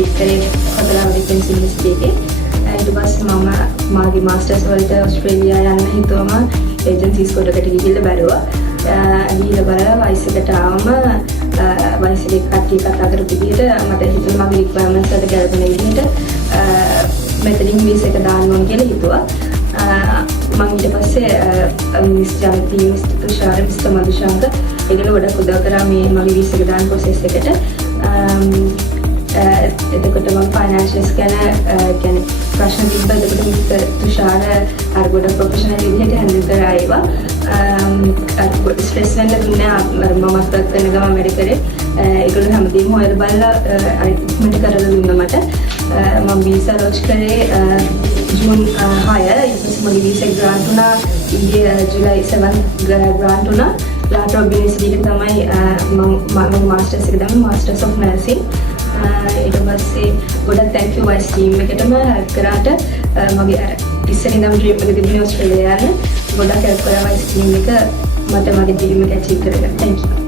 Complete කරේ කොතලාව defence university එකේ. ඊට පස්සේ මම මාගේ මාස්ටර්ස් වලට ඕස්ට්‍රේලියා යන්න හිතුවම ඒජන්සිස් කොටකට ගිහිල්ලා බැලුවා. ගිහිල්ලා බලලා වයිස් එකට ආවම වයිස් එකේ කට්ටිය කතා කරපු විදිහට මට හිතුණා මගේ රික්වයර්මන්ට්ස් වලට ගැලපෙන විදිහට මෙතනින් ඉංග්‍රීසි එක දාන්න ඕන කියලා හිතුවා. මම ඊට පස්සේ මිස් ජාති මිස් තුෂාර මිස් මදුශාන්ත ඒගොල්ලෝ ගොඩක් උදව් කරා මේ මගේ වීසා එක දාන ප්‍රොසෙස් එකට. එතකොට මම ෆයිනෑන්ෂියල්ස් ගැන කියන්නේ ප්‍රශ්න තිබ්බා. එතකොට මිස් තුෂාර අර ගොඩක් ප්‍රොෆෙෂනල් විදිහට හැන්ඩල් කරා ඒවා. ස්ට්‍රෙස් වෙන්න දුන්නේ මම අත්පත් කරන ගමන් වැඩ කරේ. ඒගොල්ලෝ හැමදේම හොයලා බලලා අරිට්මන්ට් කරලා දුන්නා මට. මම වීසා ලොන්ච් කරේ ජූන් 6 ඊපස්සේ මගේ වීසා ග්‍රාන්ට් වුණා. ඊයේ ජූලයි 7 ග්‍රාන්ට් වුණා. ලාට්‍රොබ් යුනිවර්සිටි එකේ තමයි මම මාස්ටර්ස් එක දාන්නේ මාස්ටර්ස් ඔෆ් නර්සිං. ඊට පස්සේ ගොඩක් thank you වයිස් ටීම් එකටම help කරාට මගේ අර ඉස්සර ඉඳන් ඩ්‍රීම් එක තිබුණේ ඕස්ට්‍රේලියාව යන්න. ගොඩක් help කරා වයිස් ටීම් එක මට මගේ ඩ්‍රීම් එක achieve කරගන්න. thank you.